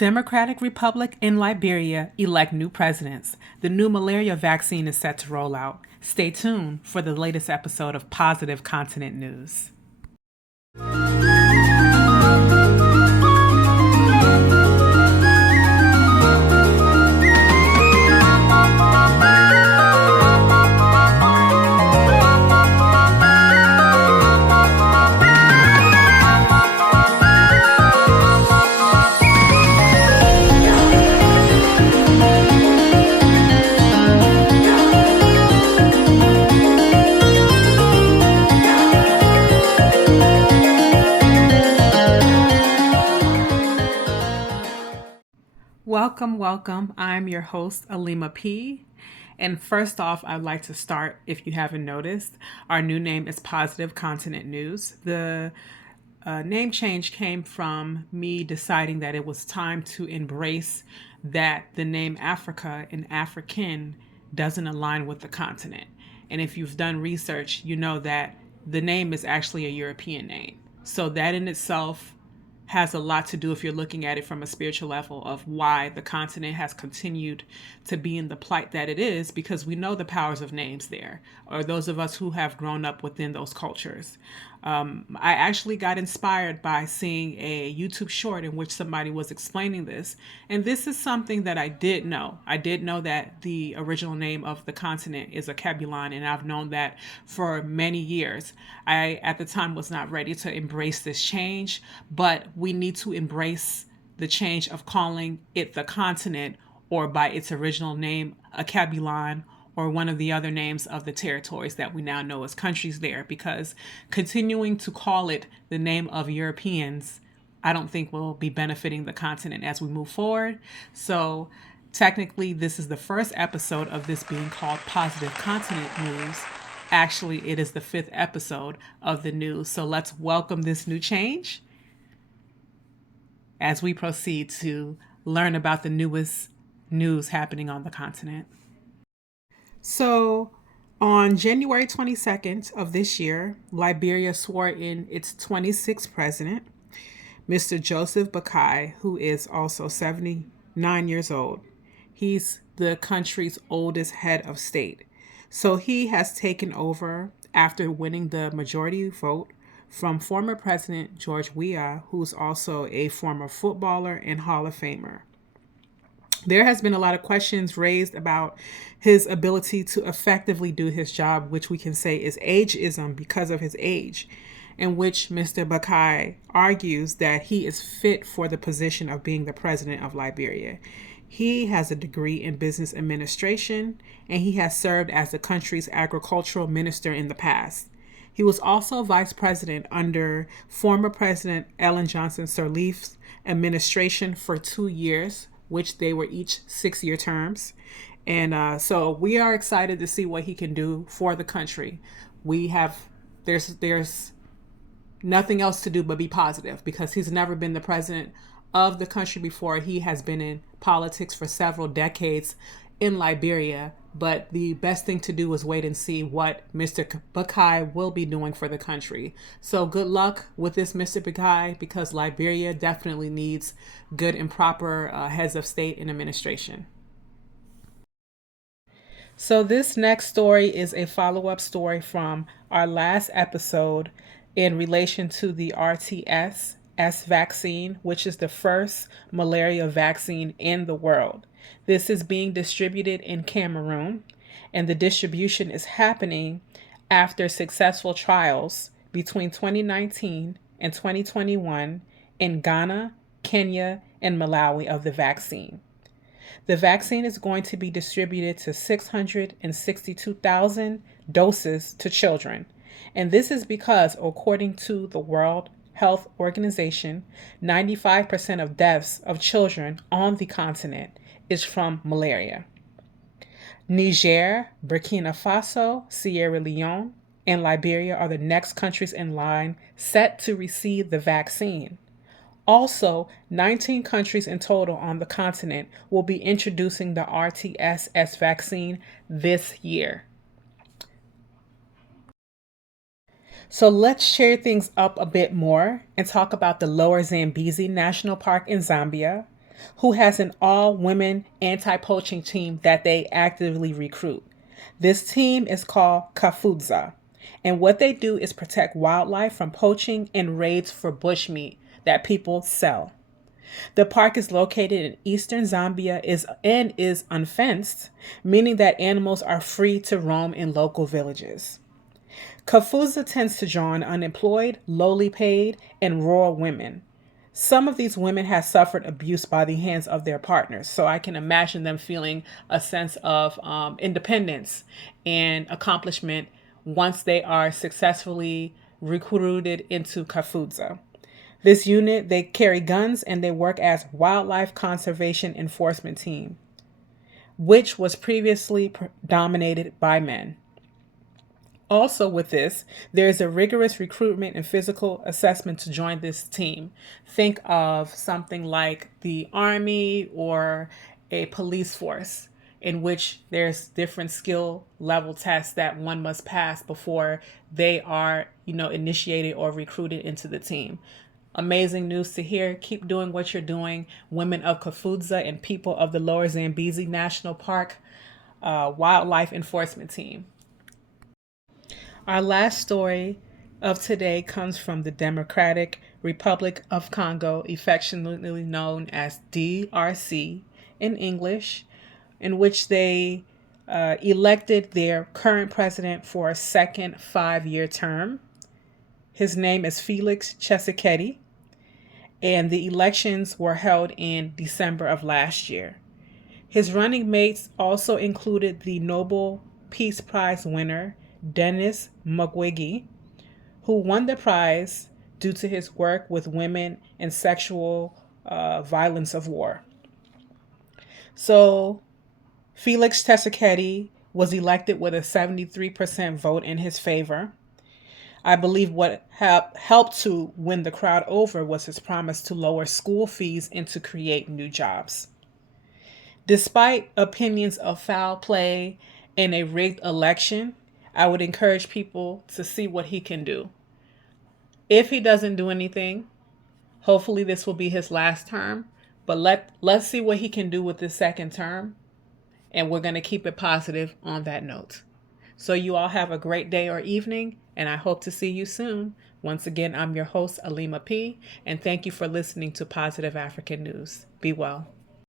Democratic Republic and Liberia elect new presidents. The new malaria vaccine is set to roll out. Stay tuned for the latest episode of Positive Continent News. Welcome. I'm your host, Alima P. And first off, I'd like to start, if you haven't noticed, our new name is Positive Continent News. The name change came from me deciding that it was time to embrace that the name Africa and African doesn't align with the continent. And if you've done research, you know that the name is actually a European name. So that in itself has a lot to do if you're looking at it from a spiritual level of why the continent has continued to be in the plight that it is, because we know the powers of names there, or those of us who have grown up within those cultures. I actually got inspired by seeing a YouTube short in which somebody was explaining this. And this is something that I did know. I did know that the original name of the continent is Akabulan, and I've known that for many years. I, at the time, was not ready to embrace this change, but we need to embrace the change of calling it the continent, or by its original name, Akabulan, or one of the other names of the territories that we now know as countries there, because continuing to call it the name of Europeans, I don't think will be benefiting the continent as we move forward. So technically, this is the first episode of this being called Positive Continent News. Actually, it is the 5th episode of the news. So let's welcome this new change as we proceed to learn about the newest news happening on the continent. So, on January 22nd of this year, Liberia swore in its 26th president, Mr. Joseph Boakai, who is also 79 years old. He's the country's oldest head of state. So he has taken over after winning the majority vote from former President George Weah, who's also a former footballer and Hall of Famer. There has been a lot of questions raised about his ability to effectively do his job, which we can say is ageism because of his age, in which Mr. Boakai argues that he is fit for the position of being the president of Liberia. He has a degree in business administration, and he has served as the country's agricultural minister in the past. He was also vice president under former President Ellen Johnson Sirleaf's administration for 2 years, which they were each 6-year terms. And so we are excited to see what he can do for the country. There's nothing else to do but be positive, because he's never been the president of the country before. He has been in politics for several decades in Liberia, but the best thing to do is wait and see what Mr. Boakai will be doing for the country. So good luck with this, Mr. Boakai, because Liberia definitely needs good and proper heads of state and administration. So this next story is a follow-up story from our last episode in relation to the RTSS vaccine, which is the first malaria vaccine in the world. This is being distributed in Cameroon, and the distribution is happening after successful trials between 2019 and 2021 in Ghana, Kenya, and Malawi of the vaccine. The vaccine is going to be distributed to 662,000 doses to children. And this is because, according to the World Health Organization, 95% of deaths of children on the continent is from malaria. Niger, Burkina Faso, Sierra Leone, and Liberia are the next countries in line set to receive the vaccine. Also, 19 countries in total on the continent will be introducing the RTSS vaccine this year. So let's share things up a bit more and talk about the Lower Zambezi National Park in Zambia. who has an all-women anti-poaching team that they actively recruit. This team is called Kafudza, and what they do is protect wildlife from poaching and raids for bushmeat that people sell. The park is located in eastern Zambia and is unfenced, meaning that animals are free to roam in local villages. Kafuza tends to draw on unemployed, lowly paid, and rural women. Some of these women have suffered abuse by the hands of their partners, so I can imagine them feeling a sense of independence and accomplishment once they are successfully recruited into Kafuza. This unit, they carry guns and they work as wildlife conservation enforcement team, which was previously dominated by men. Also, with this, there is a rigorous recruitment and physical assessment to join this team. Think of something like the Army or a police force, in which there's different skill level tests that one must pass before they are, initiated or recruited into the team. Amazing news to hear. Keep doing what you're doing, women of Kafudza and people of the Lower Zambezi National Park Wildlife Enforcement Team. Our last story of today comes from the Democratic Republic of Congo, affectionately known as DRC in English, in which they elected their current president for a second 5-year term. His name is Felix Tshisekedi, and the elections were held in December of last year. His running mates also included the Nobel Peace Prize winner, Denis Mukwege, who won the prize due to his work with women and sexual violence of war. So Felix Tshisekedi was elected with a 73% vote in his favor. I believe what helped to win the crowd over was his promise to lower school fees and to create new jobs. Despite opinions of foul play and a rigged election, I would encourage people to see what he can do. If he doesn't do anything, hopefully this will be his last term, but let's see what he can do with this second term, and we're going to keep it positive on that note. So you all have a great day or evening, and I hope to see you soon. Once again, I'm your host, Alima P., and thank you for listening to Positive African News. Be well.